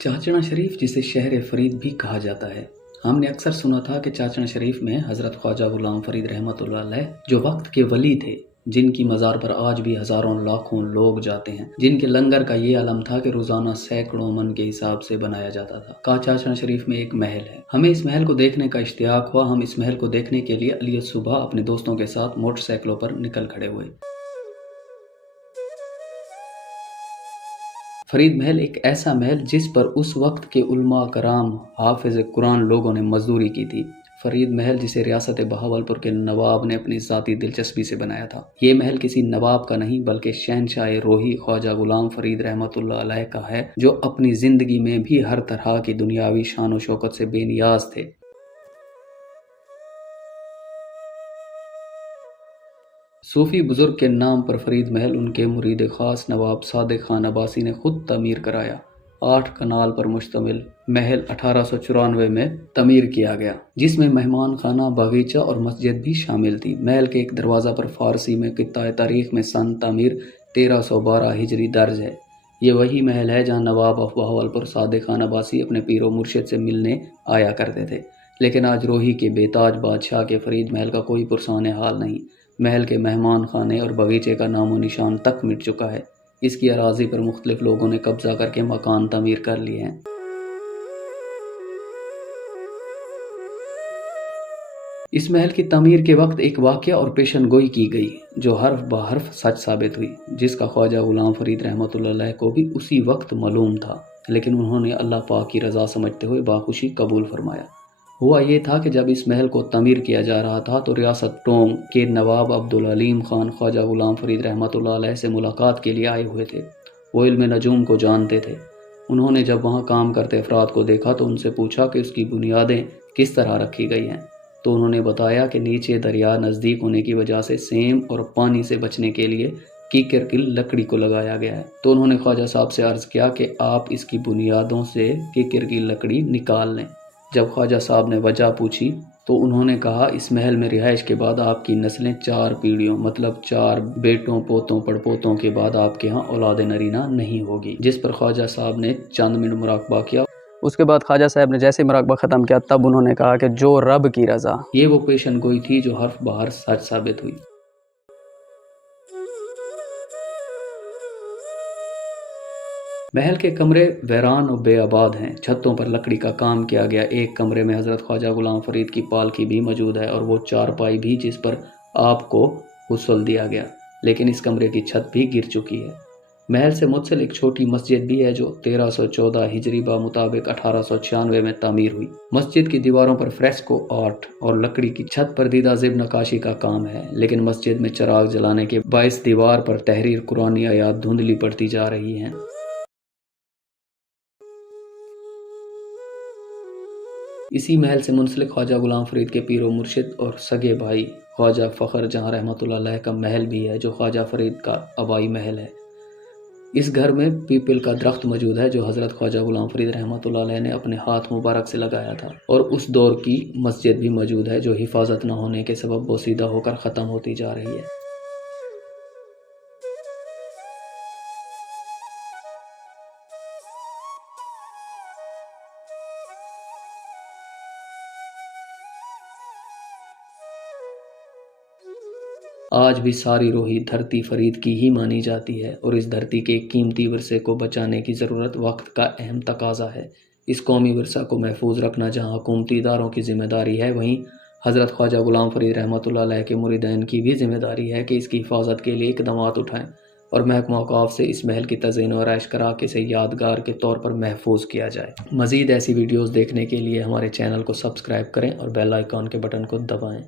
चाचना शरीफ, जिसे शहर फरीद भी कहा जाता है। हमने अक्सर सुना था कि चाचना शरीफ में हज़रत ख्वाजा गुलाम फरीद रहमतुल्लाह अलैह जो वक्त के वली थे, जिनकी मज़ार पर आज भी हज़ारों लाखों लोग जाते हैं, जिनके लंगर का ये आलम था कि रोज़ाना सैकड़ों मन के हिसाब से बनाया जाता था। का चाचना शरीफ में एक महल है। हमें इस महल को देखने का इश्तियाक हुआ। हम इस महल को देखने के लिए अलियत सुबह अपने दोस्तों के साथ मोटरसाइकिलों पर निकल खड़े हुए। फरीद महल एक ऐसा महल जिस पर उस वक्त के उलमा कराम, हाफिज कुरान लोगों ने मजदूरी की थी। फरीद महल, जिसे रियासत बहावलपुर के नवाब ने अपनी ज़ाती दिलचस्पी से बनाया था। ये महल किसी नवाब का नहीं बल्कि शहनशाह रोही ख्वाजा गुलाम फरीद रहमतुल्लाह अलैह का है, जो अपनी ज़िंदगी में भी हर तरह की दुनियावी शान व शौकत से बेनियाज थे। सूफी बुजुर्ग के नाम पर फरीद महल उनके मुरीद खास नवाब सादिक खान अब्बासी ने खुद तमीर कराया। 8 कनाल पर मुश्तमिल महल 1894 में तमीर किया गया, जिसमें मेहमान खाना, बागीचा और मस्जिद भी शामिल थी। महल के एक दरवाज़ा पर फारसी में कित्ता तारीख में सन तमीर 1312 हिजरी दर्ज है। ये वही महल है जहाँ नवाब ऑफ बहावलपुर सादिक खान अब्बासी अपने पीरो मुर्शिद से मिलने आया करते थे। लेकिन आज रोही के बेताज बादशाह के फरीद महल का कोई पुरसान हाल नहीं। महल के मेहमान खाने और बगीचे का नामो निशान तक मिट चुका है। इसकी अराजी पर मुख्तलिफ लोगों ने कब्जा करके मकान तमीर कर लिए हैं। इस महल की तमीर के वक्त एक वाक़या और पेशन गोई की गई, जो हर्फ ब हर्फ सच साबित हुई, जिसका ख्वाजा गुलाम फरीद रहमतुल्लाह अलैह को भी उसी वक्त मालूम था, लेकिन उन्होंने अल्लाह पाक की रज़ा समझते हुए बाखुशी कबूल फरमाया। हुआ ये था कि जब इस महल को तमीर किया जा रहा था तो रियासत टोंग के नवाब अब्दुल अलीम खान ख्वाजा गुलाम फरीद रहमतुल्लाह अलैह से मुलाकात के लिए आए हुए थे। वो इल्म नजूम को जानते थे। उन्होंने जब वहाँ काम करते अफराद को देखा तो उनसे पूछा कि उसकी बुनियादें किस तरह रखी गई हैं। तो उन्होंने बताया कि नीचे दरिया नज़दीक होने की वजह से सेम और पानी से बचने के लिए कीकर की लकड़ी को लगाया गया है। तो उन्होंने ख्वाजा साहब से अर्ज़ किया कि आप इसकी बुनियादों से कीकर की लकड़ी निकाल लें। जब ख्वाजा साहब ने वजह पूछी तो उन्होंने कहा, इस महल में रिहाइश के बाद आपकी नस्लें 4 पीढ़ियों मतलब 4 बेटों, पोतों, पड़पोतों के बाद आपके यहाँ औलाद नरीना नहीं होगी। जिस पर ख्वाजा साहब ने चंद मिनट मुराकबा किया। उसके बाद ख्वाजा साहब ने जैसे मुराकबा ख़त्म किया तब उन्होंने कहा कि जो रब की रज़ा। ये वो पेशन गोई थी जो हर्फ बहर सच साबित हुई। महल के कमरे वैरान और बेआबाद हैं। छतों पर लकड़ी का काम किया गया। एक कमरे में हज़रत ख्वाजा गुलाम फरीद की पालकी भी मौजूद है और वो चारपाई भी, जिस पर आपको गुस्ल दिया गया। लेकिन इस कमरे की छत भी गिर चुकी है। महल से मुत्सिल एक छोटी मस्जिद भी है जो 1314 हिजरी बा मुताबिक 1896 में तामीर हुई। मस्जिद की दीवारों पर फ्रेस्को आर्ट और लकड़ी की छत पर दीदा ज़िब नकाशी का काम है, लेकिन मस्जिद में चिराग जलाने के बाइस दीवार पर तहरीर कुरानी आयात धुंधली पड़ती जा रही हैं। इसी महल से मुंसलिक ख्वाजा गुलाम फरीद के पीरो मुर्शिद और सगे भाई ख्वाजा फ़खर जहाँ रहमतुल्लाह अलैह का महल भी है, जो ख्वाजा फरीद का आबाई महल है। इस घर में पीपल का दरख्त मौजूद है जो हज़रत ख्वाजा गुलाम फरीद रहमतुल्लाह अलैह ने अपने हाथ मुबारक से लगाया था। और उस दौर की मस्जिद भी मौजूद है जो हिफाजत न होने के सबब बोसीदा होकर ख़त्म होती जा रही है। आज भी सारी रोही धरती फरीद की ही मानी जाती है और इस धरती के कीमती विरसे को बचाने की ज़रूरत वक्त का अहम तकाजा है। इस कौमी विरसा को महफूज रखना जहाँ हुकूमती इदारों की ज़िम्मेदारी है, वहीं हज़रत ख्वाजा गुलाम फरीद रहमतुल्लाह अलैह के मुरीदैन की भी ज़िम्मेदारी है कि इसकी हिफाजत के लिए इक़दामात उठाएँ और महकमा औक़ाफ़ से इस महल की तज़ीन और आइश करा के इसे यादगार के तौर पर महफूज किया जाए। मज़ीद ऐसी वीडियोज़ देखने के लिए हमारे चैनल को सब्सक्राइब करें और बेल आइकॉन के बटन को दबाएँ।